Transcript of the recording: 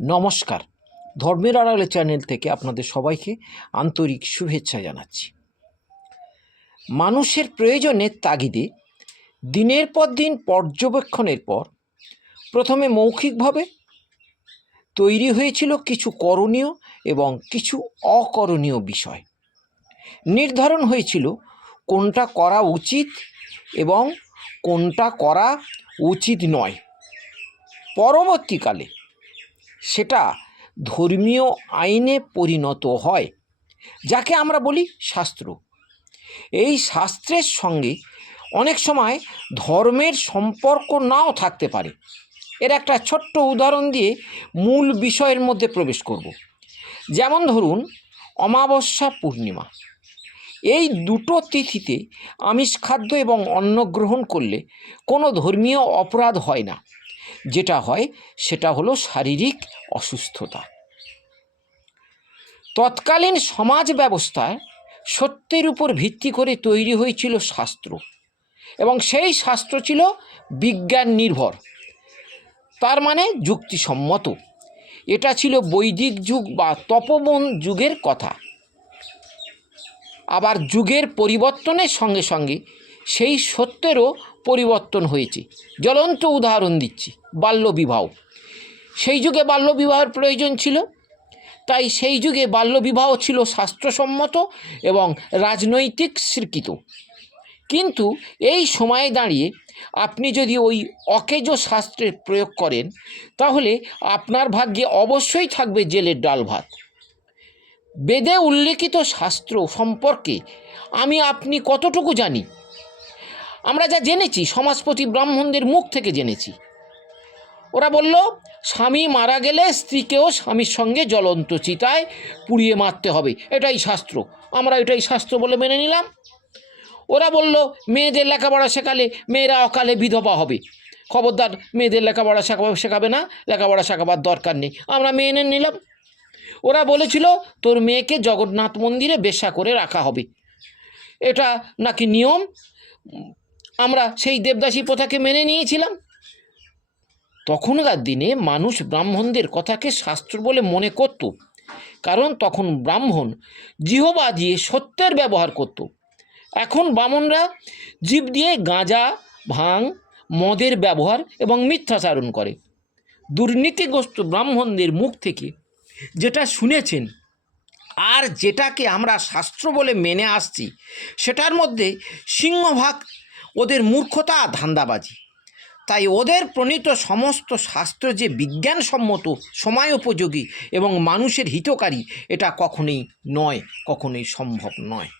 নমস্কার, ধর্মের আড়ালে চ্যানেল থেকে আপনাদের সবাইকে আন্তরিক শুভেচ্ছা জানাচ্ছি। মানুষের প্রয়োজনের তাগিদে দিনের পর দিন পর্যবেক্ষণের পর প্রথমে মৌখিকভাবে তৈরি হয়েছিল কিছু করণীয় এবং কিছু অকরণীয় বিষয়। নির্ধারণ হয়েছিল কোনটা করা উচিত এবং কোনটা করা উচিত নয়। পরবর্তীকালে সেটা ধর্মীয় আইনে পরিণত হয়, যাকে আমরা বলি শাস্ত্র। এই শাস্ত্রের সঙ্গে অনেক সময় ধর্মের সম্পর্ক নাও থাকতে পারে। এর একটা ছোট্ট উদাহরণ দিয়ে মূল বিষয়ের মধ্যে প্রবেশ করব। যেমন ধরুন, অমাবস্যা পূর্ণিমা, এই দুটো তিথিতে আমিষ খাদ্য এবং অন্ন গ্রহণ করলে কোনো ধর্মীয় অপরাধ হয় না। যেটা হয় সেটা হলো শারীরিক অসুস্থতা। তৎকালীন সমাজ ব্যবস্থায় সত্যের উপর ভিত্তি করে তৈরি হয়েছিল শাস্ত্র, এবং সেই শাস্ত্র ছিল বিজ্ঞান নির্ভর, তার মানে যুক্তিসম্মত। এটা ছিল বৈদিক যুগ বা তপোবন যুগের কথা। আবার যুগের পরিবর্তনের সঙ্গে সঙ্গে সেই সত্যেরও পরিবর্তন হয়েছে। জ্বলন্ত উদাহরণ দিচ্ছি, বাল্যবিবাহ। সেই যুগে বাল্যবিবাহের প্রয়োজন ছিল, তাই সেই যুগে বাল্যবিবাহ ছিল শাস্ত্রসম্মত এবং রাজনৈতিক স্বীকৃত। কিন্তু এই সময়ে দাঁড়িয়ে আপনি যদি ওই অকেজ শাস্ত্রের প্রয়োগ করেন, তাহলে আপনার ভাগ্যে অবশ্যই থাকবে জেলের ডাল ভাত। বেদে উল্লেখিত শাস্ত্র সম্পর্কে আপনি কতটুকু জানি? আমরা যা জেনেছি সমাজপতি ব্রাহ্মণদের মুখ থেকে জেনেছি। ওরা বলল, স্বামী মারা গেলে স্ত্রীকেও স্বামীর সঙ্গে জ্বলন্ত চিতায় পুড়িয়ে মারতে হবে, এটাই শাস্ত্র। আমরা এটাই শাস্ত্র বলে মেনে নিলাম। ওরা বলল, মেয়েদের লেখাপড়া শেখালে মেয়েরা অকালে বিধবা হবে, খবরদার মেয়েদের লেখাপড়া শেখাবে না, লেখাপড়া শেখাবার দরকার নেই, আমরা মেনে নিলাম। ওরা বলেছিল, তোর মেয়েকে জগন্নাথ মন্দিরে বেশ্যা করে রাখা হবে, এটা নাকি নিয়ম। আমরা সেই দেবদাসী প্রথাকে মেনে নিয়েছিলাম। তখনকার দিনে মানুষ ব্রাহ্মণদের কথাকে শাস্ত্র বলে মনে করত, কারণ তখন ব্রাহ্মণ জিহ্বা দিয়ে সত্যের ব্যবহার করত। এখন বামনরা জিভ দিয়ে গাঁজা, ভাং, মদের ব্যবহার এবং মিথ্যাচারণ করে। দুর্নীতিগ্রস্ত ব্রাহ্মণদের মুখ থেকে যেটা শুনেছেন আর যেটাকে আমরা শাস্ত্র বলে মেনে আসছি, সেটার মধ্যে সিংহভাগ ওদের মূর্খতা, ধান্দাবাজি। তাই ওদের প্রণীত সমস্ত শাস্ত্র যে বিজ্ঞানসম্মত, সময় উপযোগী এবং মানুষের হিতকারী, এটা কখনোই নয়, কখনোই সম্ভব নয়।